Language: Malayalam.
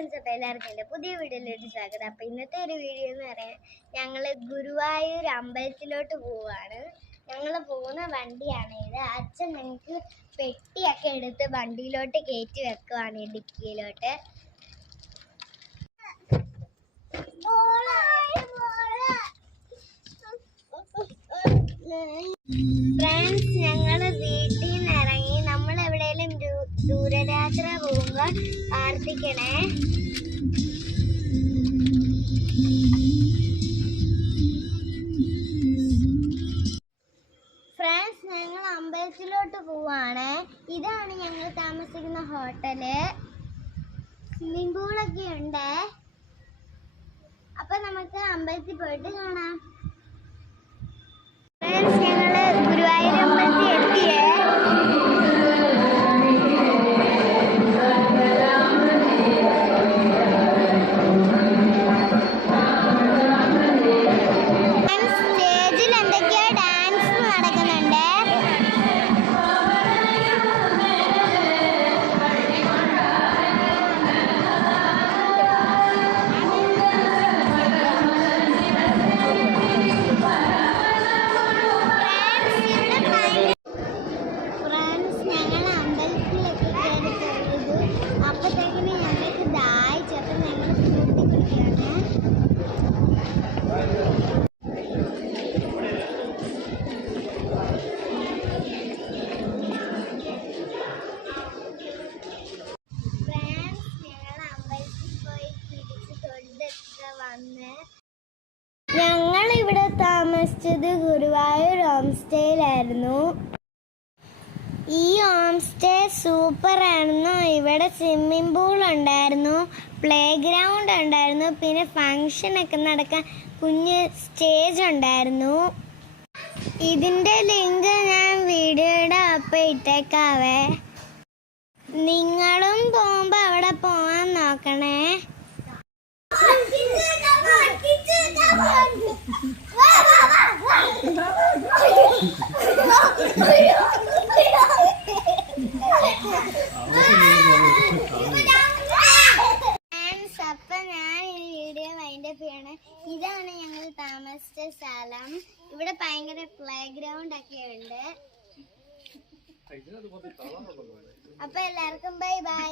ഫ്രണ്ട്സ്, അപ്പോൾ എല്ലാവർക്കും എൻ്റെ പുതിയ വീഡിയോയിലോട്ട് സ്വാഗതം. അപ്പോൾ ഇന്നത്തെ ഒരു വീഡിയോ എന്ന് പറയാൻ ഞങ്ങൾ ഗുരുവായൂർ അമ്പലത്തിലോട്ട് പോവുകയാണ്. ഞങ്ങൾ പോകുന്ന വണ്ടിയാണ് ഇത്. അച്ഛൻ ഞങ്ങൾക്ക് പെട്ടിയൊക്കെ എടുത്ത് വണ്ടിയിലോട്ട് കയറ്റി വെക്കുവാണ്, ഡിക്കിയിലോട്ട്. ഫ്രണ്ട്സ്, ഞങ്ങൾ വീട്ടിൽ നിന്ന് ഇറങ്ങി. നമ്മൾ എവിടെയെങ്കിലും ദൂരയാത്ര പോകുമ്പോൾ പ്രാർത്ഥിക്കണേ. ഫ്രണ്ട്സ്, ഞങ്ങൾ അമ്പലത്തിലോട്ട് പോവാണ്. ഇതാണ് ഞങ്ങൾ താമസിക്കുന്ന ഹോട്ടല്. സ്വിമ്മിംഗ് പൂളൊക്കെ ഉണ്ട്. അപ്പൊ നമുക്ക് അമ്പലത്തിൽ പോയിട്ട് കാണാം. ഫ്രണ്ട്സ്, ഞങ്ങള് ഗുരുവായൂർ അമ്പലത്തിൽ എത്തിയേ. സ്റ്റേജിൽ എന്തൊക്കെയോ ഡാൻസ് നടക്കുന്നുണ്ട്. ഞങ്ങൾ ഇവിടെ താമസിച്ചത് ഗുരുവായൂർ ഹോം സ്റ്റേയിലായിരുന്നു. ഈ ഹോം സ്റ്റേ സൂപ്പർ ആയിരുന്നു. ഇവിടെ സ്വിമ്മിംഗ് പൂൾ ഉണ്ടായിരുന്നു, പ്ലേ ഗ്രൗണ്ട് ഉണ്ടായിരുന്നു, പിന്നെ ഫങ്ഷനൊക്കെ നടക്കാൻ കുഞ്ഞ് സ്റ്റേജ് ഉണ്ടായിരുന്നു. ഇതിൻ്റെ ലിങ്ക് ഞാൻ വീഡിയോയുടെ ഒപ്പം ഇട്ടേക്കാവേ. നിങ്ങളും പോകുമ്പോൾ അവിടെ പോകാൻ നോക്കണേ. അപ്പൊ ഞാൻ ഈ വീഡിയോ വൈൻഡപ്പ് ചെയ്യണം. ഇതാണ് ഞങ്ങൾ താമസിച്ച സ്ഥലം. ഇവിടെ ഭയങ്കര പ്ലേ ഗ്രൗണ്ട് ഒക്കെ ഉണ്ട്. അപ്പൊ എല്ലാവർക്കും ബൈ ബൈ.